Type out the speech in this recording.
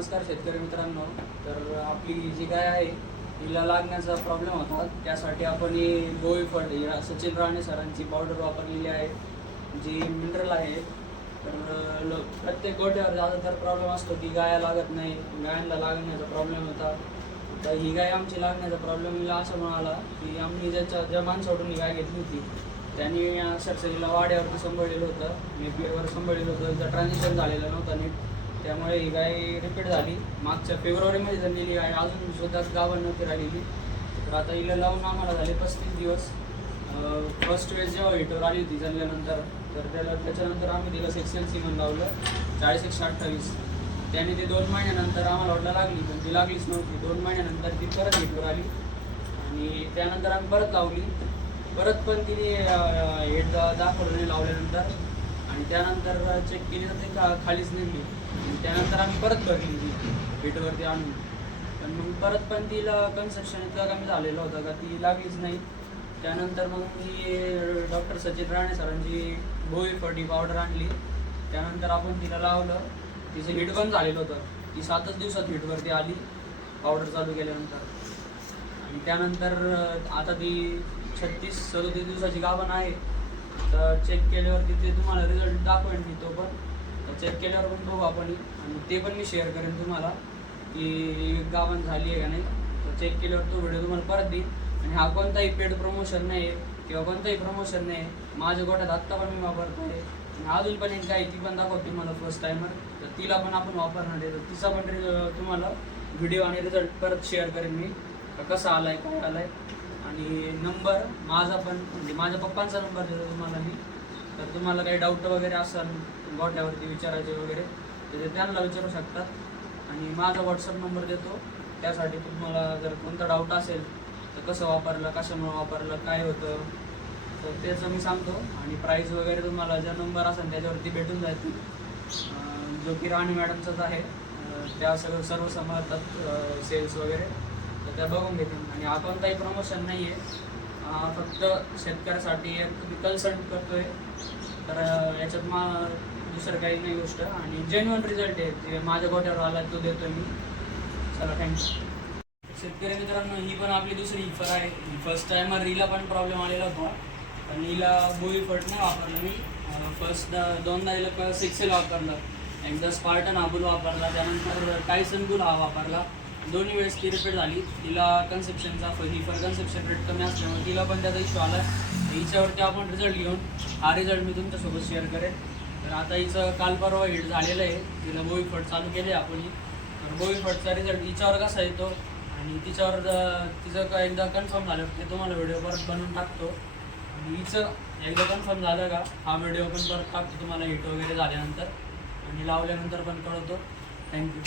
नमस्कार शेतकरी मित्रांनो. तर आपली जी गाय आहे तिला लागण्याचा प्रॉब्लेम होता, त्यासाठी आपण ही गोळीफड या सचिन राणे सरांची पावडर वापरलेली आहे, जी मिनरल आहे. तर प्रत्येक गोठ्यावर ज्यादातर प्रॉब्लेम असतो की गाया लागत नाही, गायांना लागण्याचा प्रॉब्लेम होता. तर ही गाय आमची लागण्याचा प्रॉब्लेम असं म्हणाला की आम्ही ज्या माणसाकडून ही गाय घेतली होती त्यांनी सरसरीला वाड्यावरती सांभाळलेलं होतं, मेपीवर सांभाळलेलं होतं, त्याचं ट्रान्झिशन झालेलं नव्हतं नीट. त्यामुळे ही गाय रिपीट झाली. मागच्या फेब्रुवारीमध्ये झालेली गाय अजून सुद्धा गावात नव्हती राहिलेली. तर आता हिला लावून आम्हाला झाले 35 दिवस. फर्स्ट वेळेस जेव्हा हिटवर आली होती जन्मल्यानंतर, तर त्याच्यानंतर आम्ही तिला सेक्सेल सीमन लावलं 40-128. त्याने ते 2 महिन्यानंतर आम्हाला वाटलं लागली, पण ती लागलीच नव्हती. 2 महिन्यानंतर ती परत हिटवर आली आणि त्यानंतर आम्ही परत लावली. परत पण तिने हेड दाखवलं नाही लावल्यानंतर, आणि त्यानंतर चेक केली तर ते खालीच निघली. आणि त्यानंतर आम्ही परत भरली ती हिटवरती आणून, पण मग परत पण तिला कन्स्ट्रक्शन इतका कमी झालेलं होतं का ती लागलीच नाही. त्यानंतर मग मी डॉक्टर सचिन राणे सरांची गोळीफड पावडर आणली. त्यानंतर आपण तिला लावलं. तिचं हिट पण झालेलं होतं. ती 7च दिवसात हिटवरती आली पावडर चालू केल्यानंतर. आणि त्यानंतर आता ती 36-37 दिवसाची गाभण आहे. तर चेक केल्यावरती ते तुम्हाला रिझल्ट दाखवेन मी, तो पण चेक केल्यावर पण बघू आपण, आणि ते पण मी शेअर करेन तुम्हाला की गाभण झाली आहे का नाही. तर चेक केल्यावर तो व्हिडिओ तुम्हाला परत देईन. आणि हा कोणताही पेड प्रमोशन नाही आहे किंवा कोणताही प्रमोशन नाही आहे. माझ्या गोठ्यात आत्ता पण मी वापरतो आहे, आणि अजून पण एक गाय ती पण दाखवते मला फर्स्ट टायमर, तर तिला पण आपण वापरणार आहे. तर तिचा पण तुम्हाला व्हिडिओ आणि रिझल्ट परत शेअर करेन मी, कसा आला आहे, काय आला आहे. आणि नंबर माझा पण, म्हणजे माझ्या पप्पांचा नंबर देतो तुम्हाला मी. तर तुम्हाला काही डाऊट वगैरे असेल गोठ्यावरती विचारायचे वगैरे, तर ते त्यांना विचारू शकतात. आणि माझा व्हॉट्सअप नंबर देतो, त्यासाठी तुम्हाला जर कोणता डाऊट असेल तर कसं वापरलं, कशामुळे वापरलं, काय होतं, तर त्याचं मी सांगतो. आणि प्राईस वगैरे तुम्हाला ज्या नंबर असेल त्याच्यावरती भेटून जाईल, जो की राणी मॅडमचाच आहे. त्या सर्व सांभाळतात सेल्स वगैरे, तर त्या बघून घेतील. आणि हा कोणताही प्रमोशन नाही आहे, फक्त शेतकऱ्यासाठी एक मी कन्सल्ट करतो आहे. तर याच्यात दुसरं काही नाही गोष्ट, आणि जेन्युअन रिझल्ट आहे जे माझ्या गोठ्यावर आला तो देतो मी. चला, थँक्यू. शेतकरी मित्रांनो, ही पण आपली दुसरी हिफर आहे. फर्स्ट टायमर हिला पण प्रॉब्लेम आलेला होता, पण हिला गोळीफड नाही वापरलं मी. फर्स्ट दोनदा हिला सिक्सेल वापरलं, एकदा स्पार्टन आबुल वापरला, त्यानंतर टायसन बुल हा वापरला. दोन्ही वेळेस ती रिपीट झाली. तिला कन्सेप्शनचा हिफर कन्सेप्शन रेट कमी असल्यामुळे तिला पण त्याचा इश्यू आला. हिच्यावरती आपण रिझल्ट घेऊन हा रिझल्ट मी तुमच्यासोबत शेअर करेन. तर आता हिचं काल परवा हिट झालेलं आहे. तिला गोळीफड चालू केले आपण. तर गोळीफडचा रिझल्ट हिच्यावर कसा येतो आणि तिच्यावर तिचं एकदा कन्फर्म झालं ते तुम्हाला व्हिडिओ परत बनवून टाकतो. आणि हिचं एकदा कन्फर्म झालं का हा व्हिडिओ पण परत टाकतो तुम्हाला हिट वगैरे झाल्यानंतर, आणि लावल्यानंतर पण कळवतो. थँक्यू.